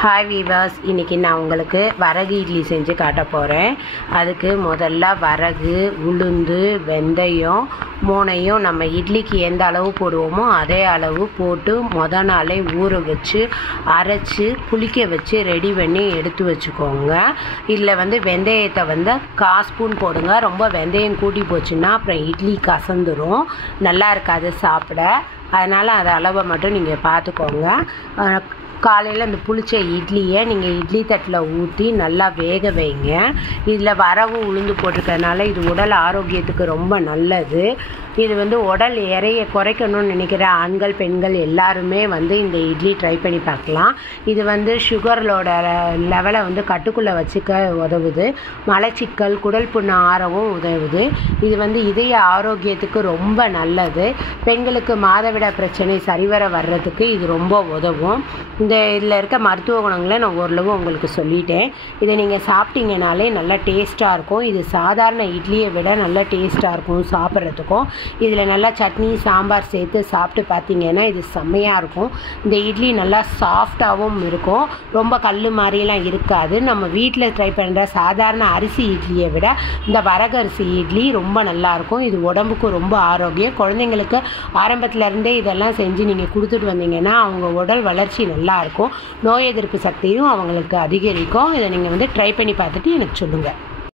Hi viewers, இன்றைக்கி நான் உங்களுக்கு வரகு இட்லி செஞ்சு காட்ட போகிறேன். அதுக்கு முதல்ல வரகு, உளுந்து, வெந்தயம் மூணையும் நம்ம இட்லிக்கு எந்த அளவு போடுவோமோ அதே அளவு போட்டு நாளே ஊற வச்சு அரைச்சி புளிக்க வச்சு ரெடி பண்ணி எடுத்து வச்சுக்கோங்க. இதில் வெந்தயத்தை 1/4 ஸ்பூன் போடுங்க. ரொம்ப வெந்தயம் கூட்டி போச்சுன்னா அப்புறம் இட்லி கசந்துடும், நல்லா இருக்காது சாப்பிட. அதனால் அது அளவை மட்டும் நீங்கள் பார்த்துக்கோங்க. காலையில் அந்த புளிச்ச இட்லியை நீங்கள் இட்லி தட்டில் ஊற்றி நல்லா வேக வைங்க. இதில் வரவு உளுந்து போட்டிருக்கறனால இது உடல் ஆரோக்கியத்துக்கு ரொம்ப நல்லது. இது உடல் எடையை குறைக்கணும்னு நினைக்கிற ஆண்கள் பெண்கள் எல்லாருமே இந்த இட்லி ட்ரை பண்ணி பார்க்கலாம். இது சுகரோட லெவலை கட்டுக்குள்ளே வச்சுக்க உதவுது. மலச்சிக்கல், குடல் புண்ணு ஆறவும் உதவுது. இது இதய ஆரோக்கியத்துக்கு ரொம்ப நல்லது. பெண்களுக்கு மாதவிட பிரச்சனை சரிவர வர்றதுக்கு இது ரொம்ப உதவும். இதில் இருக்க மருத்துவ குணங்களை நான் ஓரளவு உங்களுக்கு சொல்லிட்டேன். இதை நீங்கள் சாப்பிட்டீங்கனாலே நல்லா டேஸ்ட்டாக இருக்கும். இது சாதாரண இட்லியை விட நல்லா டேஸ்ட்டாக இருக்கும் சாப்பிட்றதுக்கும். இதில் நல்லா சட்னி சாம்பார் சேர்த்து சாப்பிட்டு பார்த்தீங்கன்னா இது செம்மையாக இருக்கும். இந்த இட்லி நல்லா சாஃப்டாகவும் இருக்கும், ரொம்ப கல் மாதிரிலாம் இருக்காது. நம்ம வீட்டில் ட்ரை பண்ணுற சாதாரண அரிசி இட்லியை விட இந்த வரகரிசி இட்லி ரொம்ப நல்லாயிருக்கும். இது உடம்புக்கு ரொம்ப ஆரோக்கியம். குழந்தைங்களுக்கு ஆரம்பத்துலேருந்தே இதெல்லாம் செஞ்சு நீங்கள் கொடுத்துட்டு வந்தீங்கன்னா அவங்க உடல் வளர்ச்சி நல்லாயிருக்கும். நோய் எதிர்ப்பு சக்தியும் அவங்களுக்கு அதிகரிக்கும். இதை நீங்கள் ட்ரை பண்ணி பார்த்துட்டு எனக்கு சொல்லுங்கள்.